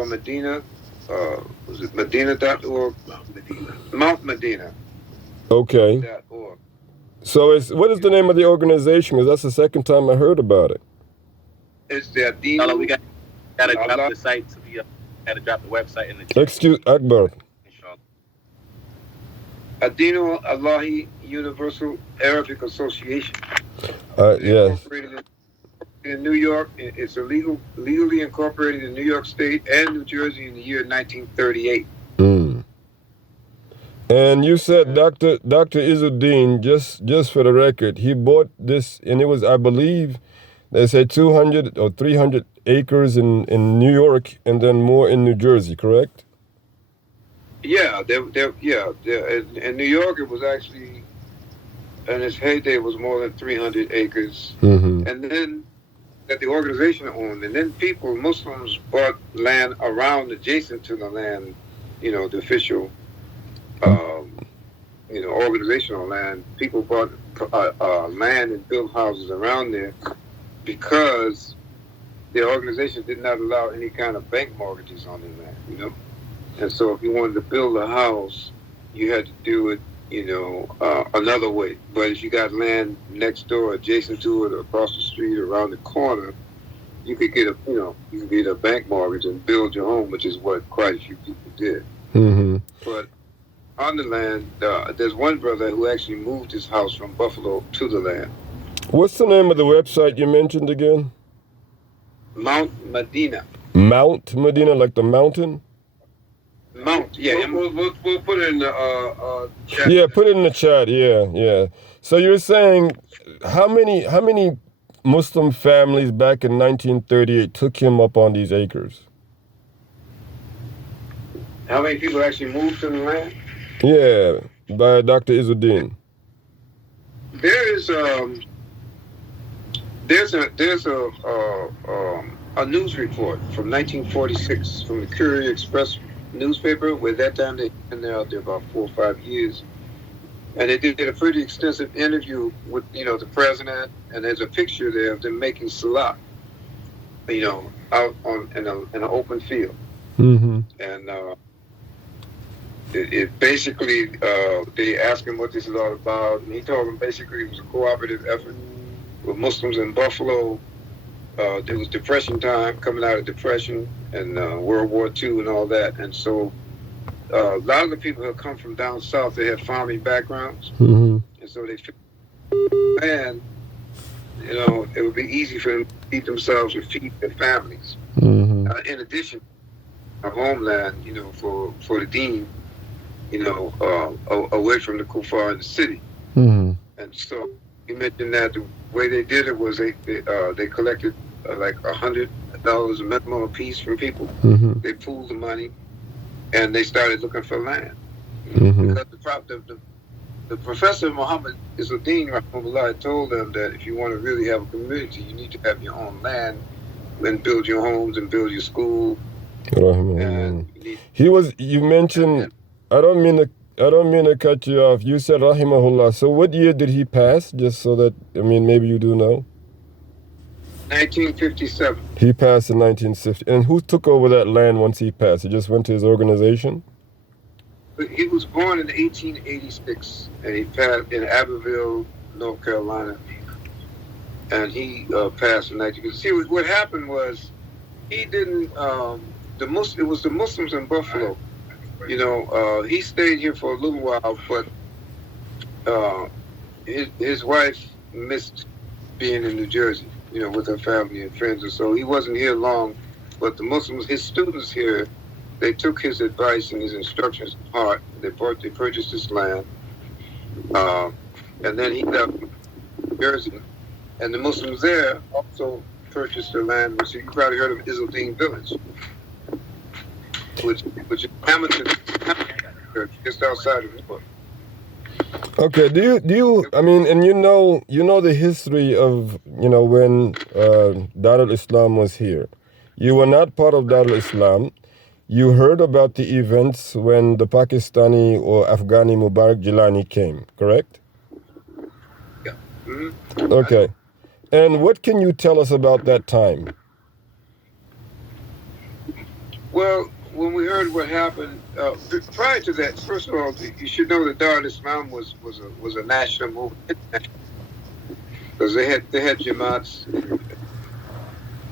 for Medina. Was it Medina.org? Mount Medina. Okay. .org. So what is the name of the organization? Because that's the second time I heard about it. It's the Adino. No, we got to drop the site to the. Got to drop the website in the chat. Excuse Akbar. Adino Allahi Universal Arabic Association. Yes. Incorporated in New York. It's legally incorporated in New York State and New Jersey in the year 1938. And you said Dr. Izzuddin, just for the record, he bought this, and it was, I believe, they said 200 or 300 acres in New York and then more in New Jersey, correct? Yeah, in New York it was actually, in its heyday, it was more than 300 acres. Mm-hmm. And then that the organization owned, and then Muslims bought land around, adjacent to the land, the official, organizational land. People bought land and built houses around there because the organization did not allow any kind of bank mortgages on their land, And so if you wanted to build a house, you had to do it, another way. But if you got land next door, adjacent to it, or across the street, or around the corner, you could get a bank mortgage and build your home, which is what quite a few people did. Mm-hmm. But on the land, there's one brother who actually moved his house from Buffalo to the land. What's the name of the website you mentioned again? Mount Medina. Mount Medina, like the mountain? Mount, yeah. We'll put it in the chat. Yeah, put it in the chat. Yeah. So you're saying how many Muslim families back in 1938 took him up on these acres? How many people actually moved to the land? Yeah, by Dr. Izzuddin. There's a news report from 1946 from the Courier Express newspaper, where that time they'd been there out there about 4 or 5 years, and they did a pretty extensive interview with the president, and there's a picture there of them making salah, out in an open field. Mm-hmm. And it basically they asked him what this is all about, and he told them basically it was a cooperative effort with Muslims in Buffalo. There was Depression time, coming out of Depression, and World War II and all that. And so a lot of the people who come from down south, they had farming backgrounds. Mm-hmm. And so they figured, man, it would be easy for them to feed themselves and feed their families. Mm-hmm. In addition, a homeland, for the deen, away from the kuffar in the city. Mm-hmm. And so you mentioned that the way they did it was they collected like $100 a minimum a piece from people. Mm-hmm. They pooled the money, and they started looking for land. Mm-hmm. Because the professor Muhammad Izzuddin Rahimahullah told them that if you want to really have a community, you need to have your own land and build your homes and build your school. And you mentioned, I don't mean to cut you off. You said Rahimahullah. So what year did he pass? Just so that, maybe you do know. 1957. He passed in 1950. And who took over that land once he passed? He just went to his organization? He was born in 1886, and he passed in Abbeville, North Carolina. And he passed in 1950. See, what happened was he didn't, it was the Muslims in Buffalo. He stayed here for a little while, but his wife missed being in New Jersey, with her family and friends, and so he wasn't here long. But the Muslims, his students here, they took his advice and his instructions to heart. They purchased this land, and then he left New Jersey, and the Muslims there also purchased the land, which you probably heard of Izzuddin Village, which is Hamilton, just outside of New York. Okay, do you and you know the history of, when Dar al-Islam was here. You were not part of Dar al-Islam. You heard about the events when the Pakistani or Afghani Mubarak Gilani came, correct? Yeah. Mm-hmm. Okay. And what can you tell us about that time? Well, when we heard what happened, prior to that, first of all, you should know that Dar al-Islam was a national movement, because they had Jamaats in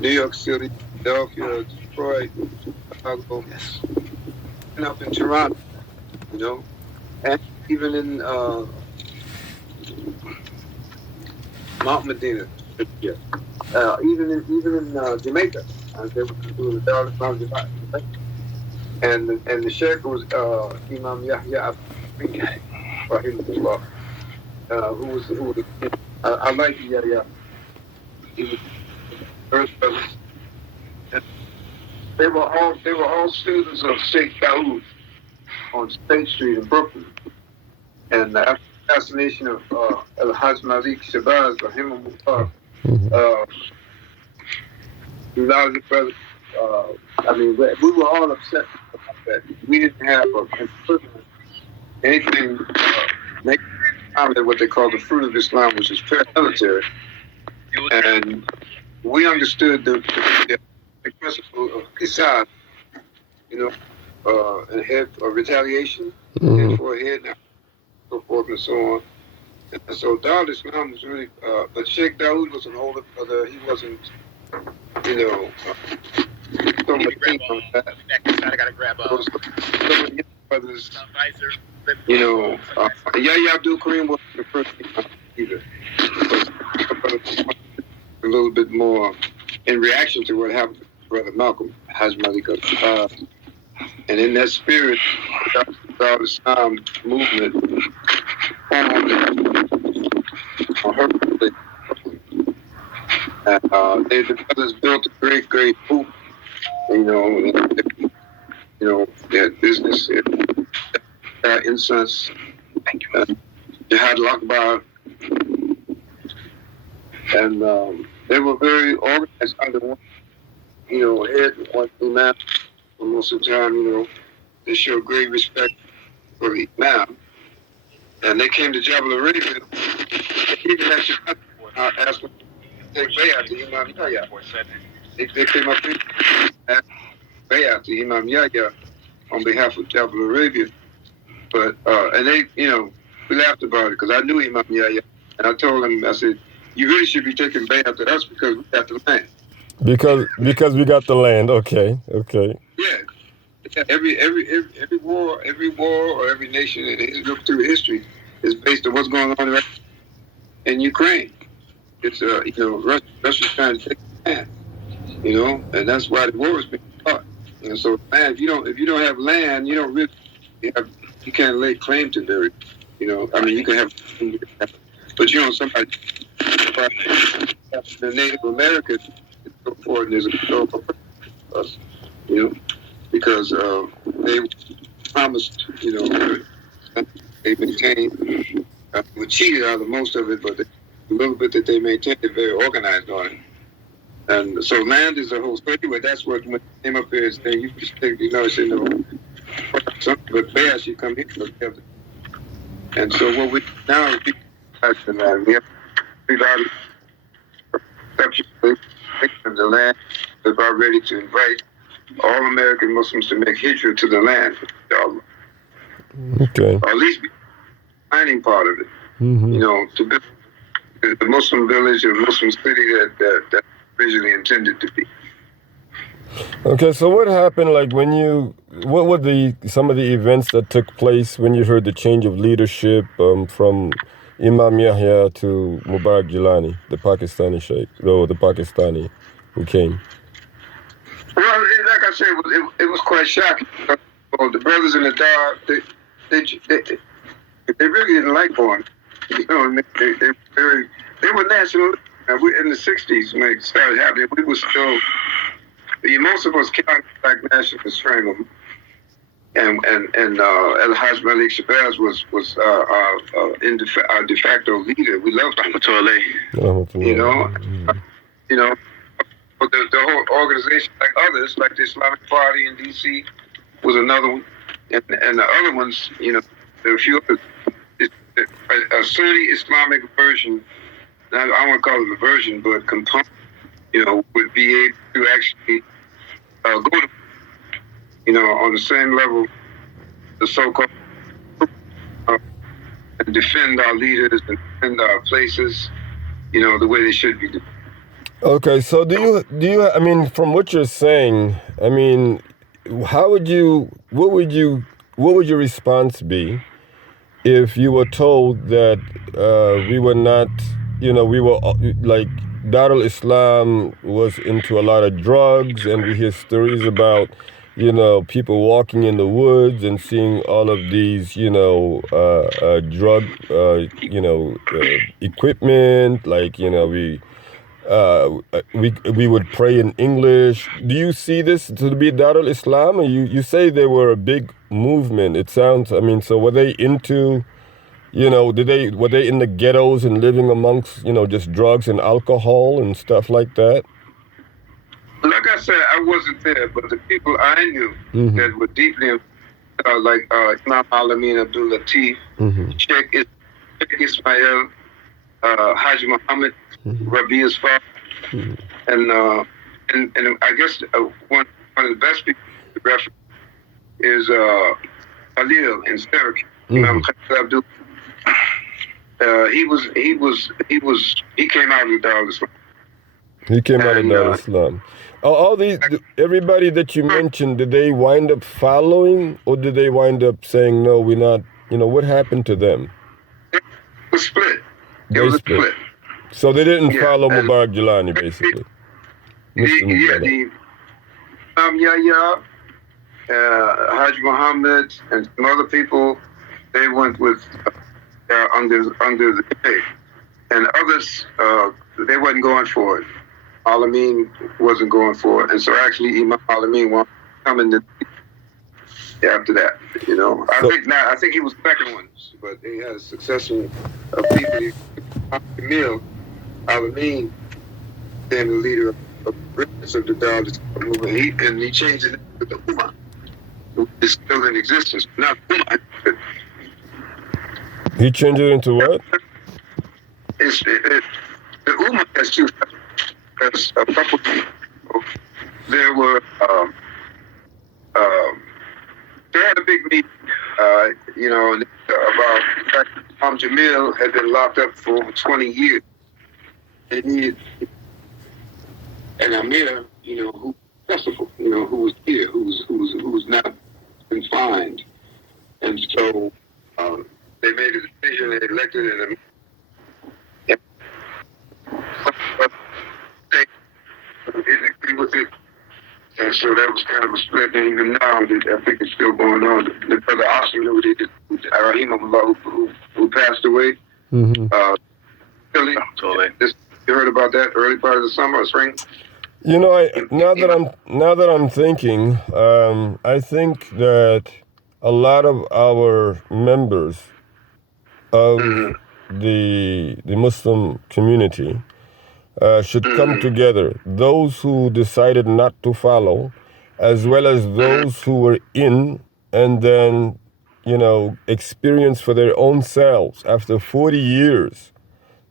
New York City, Philadelphia, Detroit, Chicago, and up in Toronto, and even in Mount Medina, even in Jamaica, there was a Dar al-Islam Jamaat. And the sheikh was Imam Yahya Rahimahullah, who was I like Yahya. He was first brothers. They were all students of Sheikh Dawood on State Street in Brooklyn. And after the assassination of Al-Hajj Malik Shabazz Rahimahullah, a lot of the brothers, we were all upset about that. We didn't have anything what they call the fruit of Islam, which is paramilitary. And we understood the principle of qisas, and head of retaliation, head for a head, and so forth and so on. And so Dar al-Islam was really, but Sheikh Dawood was an older brother. He wasn't, so much thing on that. I gotta grab some of the brothers, Yahya Abdul Karim wasn't the first thing either. A little bit more in reaction to what happened to Brother Malcolm, Hajj Malik and in that spirit, the Al-Islam movement formed on her birthday. The brothers built a great hoop, they had business, incense, Jihad al-Akbar, and they were very organized under one, head, one imam. Most of the time, they showed great respect for the imam. And they came to Jabal Arabia. Even actually asked them to take bayat to Imam Yahya. They came up here and asked bayat to Imam Yahya on behalf of Jabal Arabia. But, and they, we laughed about it because I knew Imam Yahya. And I told him, I said, you really should be taking bayat to us because we got the land. Because we got the land, okay. Yeah. Every war or every nation that look through history is based on what's going on right in Ukraine. It's Russia's trying to take the land, and that's why the war is being fought. And so, man, if you don't have land, you don't really you can't lay claim to very, you can have, but somebody the Native Americans go forward and there's a goal for us, because they promised, they maintained, were cheated out of most of it, but the little bit that they maintained, they're very organized on it. And so land is a whole, so anyway, that's what when they came up here and saying, you should take, it's in the, something, but bears should come here together. And so what we now, we have everybody, the land, we're about ready to invite all American Muslims to make hijrah to the land, okay, or at least be the mining part of it, to build the Muslim village or Muslim city that originally intended to be. Okay, so what happened, like what were some of the events that took place when you heard the change of leadership from Imam Yahya to Mubarak Gilani, the Pakistani sheikh, the Pakistani who came? Well, like I said, it was quite shocking. The brothers in the Dar, they really didn't like Born. They were national. We in the '60s when it started happening. We were still. Most of us counted black nationalist frame, and Al-Hajj Malik Shabazz was our de facto leader. We loved him. But the whole organization, like others, like the Islamic Party in D.C., was another one, and the other ones, there are a few others. A Sunni Islamic version. I won't call it a version, but component, would be able to actually go to on the same level, the so-called and defend our leaders and defend our places, the way they should be. Okay, so do you? I mean, from what you're saying, I mean, how would you? What would you? What would your response be if you were told that we were not? We were like Darul Islam was into a lot of drugs, and we hear stories about people walking in the woods and seeing all of these drug equipment, like we would pray in English. Do you see this to be Darul Islam? Or you say they were a big movement. It sounds. I mean, so were they into? Were they in the ghettos and living amongst just drugs and alcohol and stuff like that? Like I said, I wasn't there, but the people I knew that were deeply like Imam Alameen Abdul Latif, Sheikh Ismail, Haji Muhammad, Rabi's father, and I guess one of the best people to reference is Khalil in Syracuse. Imam Khalil Abdul. He came out of Darul Islam. He came out of Darul Islam. All these, everybody that you mentioned, did they wind up following, or did they wind up saying no? We're not. What happened to them? It was split. It was a split. So they didn't follow Mubarak Gilani, basically. The Imam Yahya, Haji Muhammad, and some other people, they went with under the faith, and others they wasn't going for it. Alameen wasn't going for it, and so actually Imam Alameen wanted to come in after that. I think he was the second one, but they had a succession of people. Emil Alameen became the leader of the the Darul movement. He changed it to the Ummah. It's still in existence, not Ummah. He changed it into what? The Ummah has two. There's a couple people. There were they had a big meeting, about the fact that Jamil had been locked up for over 20 years. And he and Amir, who festival, who was here, who was not confined. And so they made a decision, they elected an they didn't agree with it. And so that was kind of a split. And even now, I think it's still going on. The brother Austin, Rahimahullah, who passed away. Philly, you heard about that early part of the summer or spring? Now that I'm thinking, I think that a lot of our members of the Muslim community should come together. Those who decided not to follow, as well as those who were in and then, experience for their own selves after 40 years.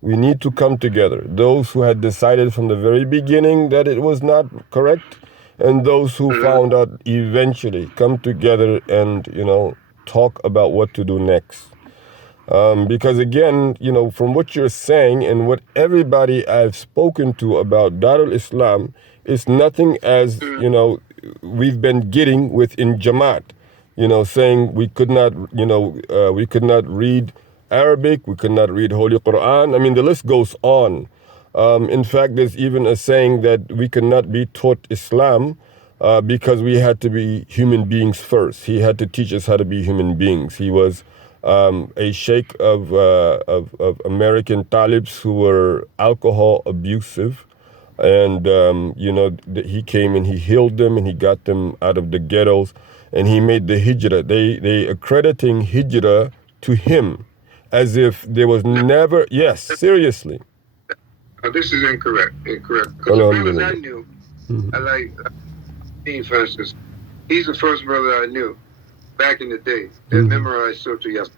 We need to come together. Those who had decided from the very beginning that it was not correct, and those who found out eventually, come together and, talk about what to do next. Because again, from what you're saying and what everybody I've spoken to about Darul Islam is nothing as, we've been getting within Jamaat, saying we could not read Arabic, we could not read Holy Quran. I mean, the list goes on. In fact, there's even a saying that we could not be taught Islam because we had to be human beings first. He had to teach us how to be human beings. He was a sheikh of American talibs who were alcohol abusive. And, he came and he healed them and he got them out of the ghettos and he made the hijrah. They accrediting hijrah to him as if there was never, yes, seriously. This is incorrect. Because the brothers I knew, for instance, he's the first brother I knew back in the day that memorized Surah Yasin.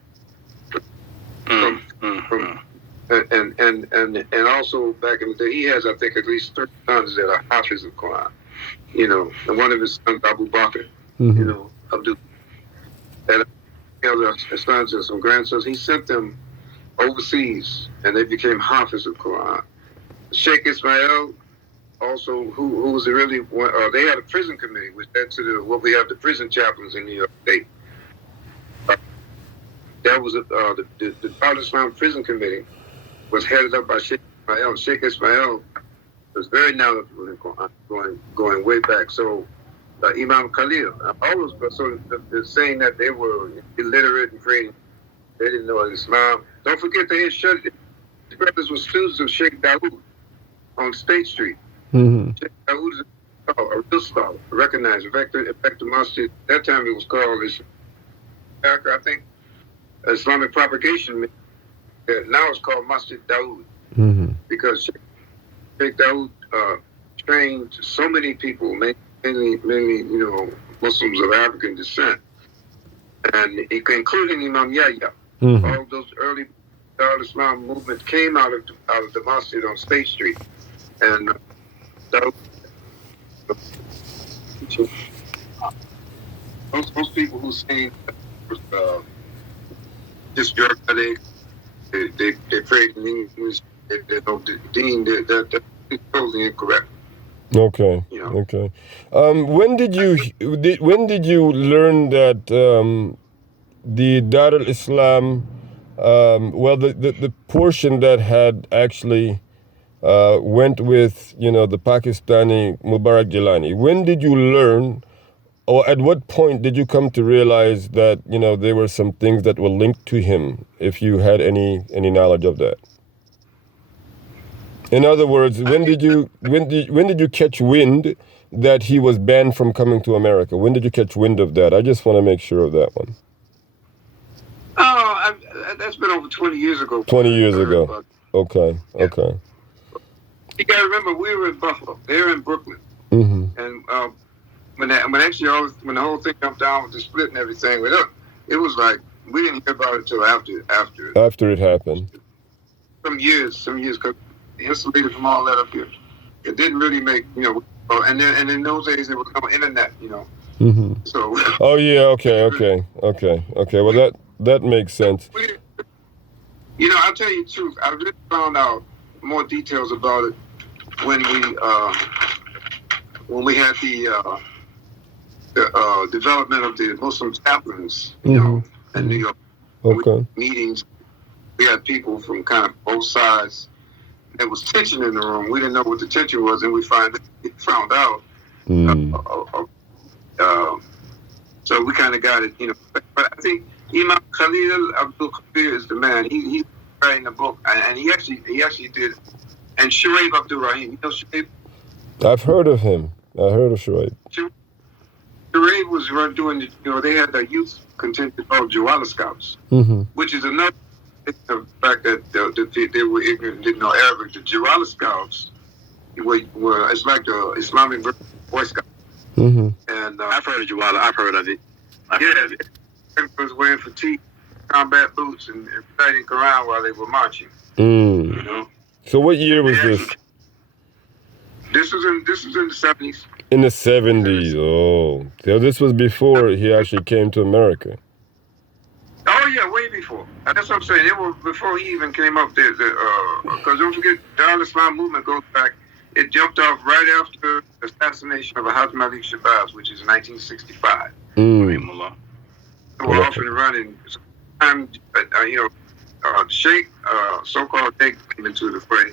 And also back in the day, he has, I think, at least 30 sons that are Hafiz of Quran. And one of his sons, Abu Bakr, you know, Abdul. And sons and some grandsons. He sent them overseas, and they became Hafiz of Quran. Sheikh Ismail, also, who was really one, they had a prison committee, which led to what we have the prison chaplains in New York State. That was the Al Islam Prison Committee was headed up by Sheikh Ismail. Sheikh Ismail was very knowledgeable in Quran, going way back. So Imam Khalil, all those, so the saying that they were illiterate and crazy, they didn't know Islam. Don't forget they had shut. His brothers were students of Sheikh Dawood on State Street. Sheikh Dawood is a real scholar, recognized. In fact, the mosque at that time it was called I think Islamic Propagation. Now it's called Masjid Dawood because Sheikh Dawood trained so many people, mainly Muslims of African descent, and including Imam Yahya. All those early Islam movements came out of the masjid on State Street, and those people who say just bureaucratic, they prayed in English, they don't deem that is totally incorrect. Okay. You know? Okay. When did you learn that the Dar al-Islam, the portion that had actually went with the Pakistani Mubarak Gilani? When did you learn, or at what point did you come to realize that there were some things that were linked to him, if you had any knowledge of that? In other words, when did you catch wind that he was banned from coming to America? When did you catch wind of that? I just want to make sure of that one. Oh, that's been over 20 years ago. 20 years ago. Okay. Yeah. Okay. You got to remember, we were in Buffalo. They were in Brooklyn. And when the whole thing jumped down with the split and everything, it was like we didn't hear about it until after it happened. Some years, because insulated from all that up here. It didn't really make and in those days there was no internet, So. Oh yeah. Okay. Well, that makes sense. I'll tell you the truth. I really found out more details about it when we had the development of the Muslim chaplains, in New York. Okay. Meetings. We had people from kind of both sides. There was tension in the room. We didn't know what the tension was, and we found out. So we kind of got it, But I think Imam Khalil Abdul Khabir is the man. He's writing the book, and he actually did. And Shuaib Abdul Rahim, Shuaib? I've heard of him. I heard of Shuaib. Shuaib was doing, they had a youth contingent called Jawala Scouts, which is another. The fact that they were ignorant and didn't know Arabic. The Jawala Scouts were it's like the Islamic Boy Scouts. And I've heard of Jawala. I've heard of it. Everyone was wearing fatigue, combat boots, and reciting Quran while they were marching. So what year was this? This was in the 70s. In the 70s. Oh, so this was before he actually came to America. Oh yeah, way before. That's what I'm saying. It was before he even came up there. Because don't forget, the Al-Islam movement goes back. It jumped off right after the assassination of Haj Malik Shabazz, which is 1965. We're off and running. Sheikh, so-called Sheikh, came into the fray.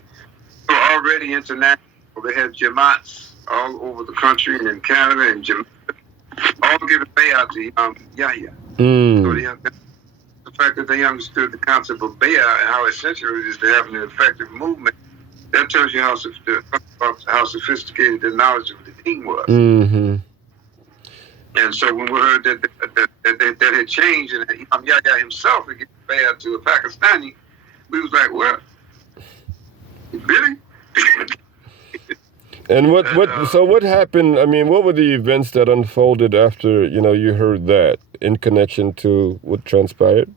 They were already international. They had Jamaats all over the country and in Canada and Jamaica, all giving bay'ah to Yahya. So the fact that they understood the concept of bay'ah and how essential it is to have an effective movement, that tells you how sophisticated the knowledge of the deen was. And so when we heard that had changed and Imam Yahya himself had given bay'ah to a Pakistani, we was like, what? Really? And what happened? I mean, what were the events that unfolded after you heard that in connection to what transpired?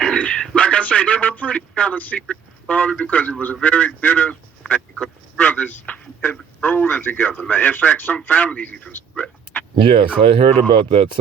Like I say, they were pretty kind of secret about it because it was a very bitter thing. Because brothers had been rolling together, man. In fact, some families even split. Yes, I heard about that.